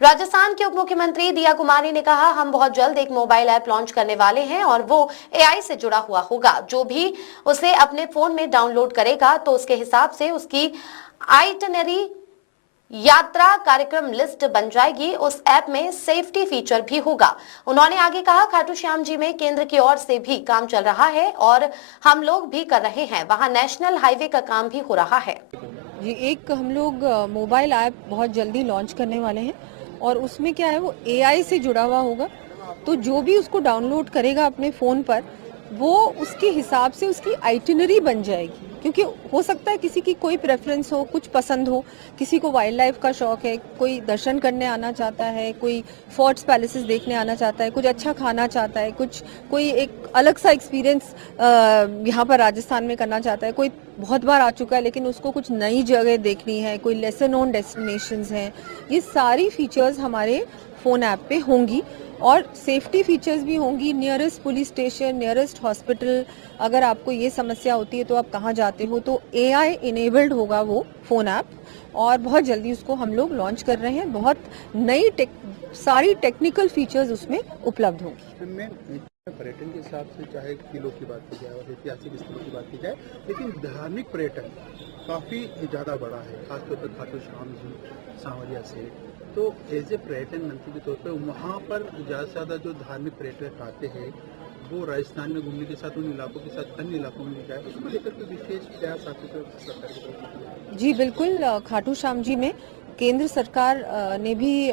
राजस्थान के उप मुख्यमंत्री दिया कुमारी ने कहा, हम बहुत जल्द एक मोबाइल ऐप लॉन्च करने वाले हैं और वो एआई से जुड़ा हुआ होगा। जो भी उसे अपने फोन में डाउनलोड करेगा तो उसके हिसाब से उसकी आइटनरी यात्रा कार्यक्रम लिस्ट बन जाएगी। उस ऐप में सेफ्टी फीचर भी होगा। उन्होंने आगे कहा, खाटू श्याम जी में केंद्र की ओर से भी काम चल रहा है और हम लोग भी कर रहे हैं। वहां नेशनल हाईवे का काम भी हो रहा है। जी, एक हम लोग मोबाइल ऐप बहुत जल्दी लॉन्च करने वाले हैं और उसमें क्या है, वो एआई से जुड़ा हुआ होगा। तो जो भी उसको डाउनलोड करेगा अपने फ़ोन पर, वो उसके हिसाब से उसकी आइटिनरी बन जाएगी। क्योंकि हो सकता है किसी की कोई प्रेफरेंस हो, कुछ पसंद हो, किसी को वाइल्ड लाइफ का शौक है, कोई दर्शन करने आना चाहता है, कोई फोर्ट्स पैलेसेस देखने आना चाहता है, कुछ अच्छा खाना चाहता है, कोई एक अलग सा एक्सपीरियंस यहाँ पर राजस्थान में करना चाहता है, कोई बहुत बार आ चुका है लेकिन उसको कुछ नई जगह देखनी है, कोई लेसर नोन डेस्टिनेशंस हैं। ये सारी फीचर्स हमारे फ़ोन ऐप पे होंगी और सेफ्टी फीचर्स भी होंगी। Nearest police station, nearest hospital, अगर आपको ये समस्या होती है तो आप कहाँ जाते हो, तो एआई इनेबल्ड होगा वो फ़ोन ऐप और बहुत जल्दी उसको हम लोग लॉन्च कर रहे हैं। बहुत नई सारी टेक्निकल फीचर्स उसमें उपलब्ध होंगी। पर्यटन के हिसाब से चाहे किलो की बात की जाए और ऐतिहासिक स्थलों की बात की जाए, लेकिन धार्मिक पर्यटन काफ़ी ज़्यादा बड़ा है, खासतौर पर खाटू श्याम जी सांवरिया से। तो एज ए पर्यटन मंत्री के तौर पर वहाँ पर ज़्यादा से ज़्यादा जो धार्मिक पर्यटक आते हैं वो राजस्थान में घूमने के साथ उन इलाकों के साथ अन्य इलाकों में भी जाए, उसको लेकर के विशेष प्रयास आपके सरकार की तरफ? जी बिल्कुल, खाटू श्याम जी में केंद्र सरकार ने भी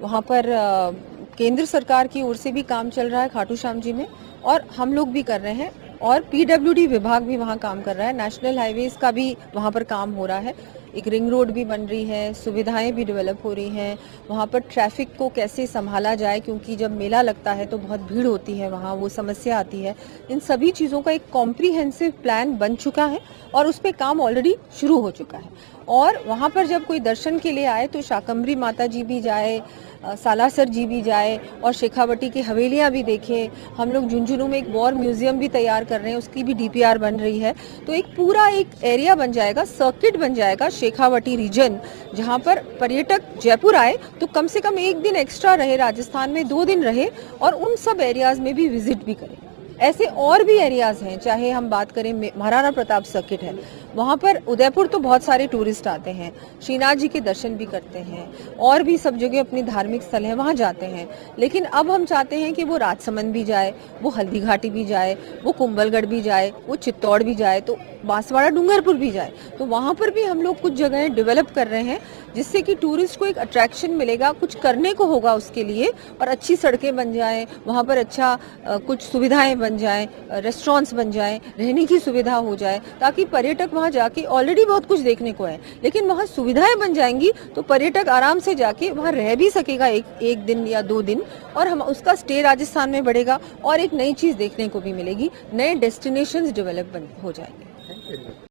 वहाँ पर केंद्र सरकार की ओर से भी काम चल रहा है खाटू श्याम जी में और हम लोग भी कर रहे हैं और पीडब्ल्यूडी विभाग भी वहाँ काम कर रहा है। नेशनल हाईवेज का भी वहाँ पर काम हो रहा है। एक रिंग रोड भी बन रही है, सुविधाएं भी डेवलप हो रही हैं। वहाँ पर ट्रैफिक को कैसे संभाला जाए, क्योंकि जब मेला लगता है तो बहुत भीड़ होती है, वहाँ वो समस्या आती है। इन सभी चीज़ों का एक कॉम्प्रिहेंसिव प्लान बन चुका है और उस पर काम ऑलरेडी शुरू हो चुका है। और वहाँ पर जब कोई दर्शन के लिए आए तो शाकंभरी माता जी भी जाए, सालासर जी भी जाए और शेखावटी की हवेलियाँ भी देखें। हम लोग झुंझुनू में एक वॉर म्यूजियम भी तैयार कर रहे हैं, उसकी भी डीपीआर बन रही है। तो एक पूरा एक एरिया बन जाएगा, सर्किट बन जाएगा शेखावटी रीजन, जहाँ पर पर्यटक जयपुर आए तो कम से कम एक दिन एक्स्ट्रा रहे, राजस्थान में 2 दिन रहे और उन सब एरियाज में भी विजिट भी करें। ऐसे और भी एरियाज हैं, चाहे हम बात करें महाराणा प्रताप सर्किट है, वहाँ पर उदयपुर तो बहुत सारे टूरिस्ट आते हैं, श्रीनाथ जी के दर्शन भी करते हैं और भी सब जगह अपनी धार्मिक स्थल है वहाँ जाते हैं। लेकिन अब हम चाहते हैं कि वो राजसमंद भी जाए, वो हल्दी घाटी भी जाए, वो कुंभलगढ़ भी जाए, वो चित्तौड़ भी जाए, तो बांसवाड़ा डूंगरपुर भी जाए। तो वहाँ पर भी हम लोग कुछ जगहें डेवलप कर रहे हैं जिससे कि टूरिस्ट को एक अट्रैक्शन मिलेगा, कुछ करने को होगा उसके लिए और अच्छी सड़कें बन जाएं, वहाँ पर अच्छा कुछ सुविधाएं बन जाएं, रेस्टोरेंट्स बन जाएं, रहने की सुविधा हो जाए, ताकि पर्यटक वहाँ जाके ऑलरेडी बहुत कुछ देखने को है लेकिन वहाँ सुविधाएं बन जाएंगी तो पर्यटक आराम से जाके वहाँ रह भी सकेगा एक दिन या 2 दिन और हम उसका स्टे राजस्थान में बढ़ेगा और एक नई चीज़ देखने को भी मिलेगी, नए डेस्टिनेशंस डेवलप हो जाएंगे।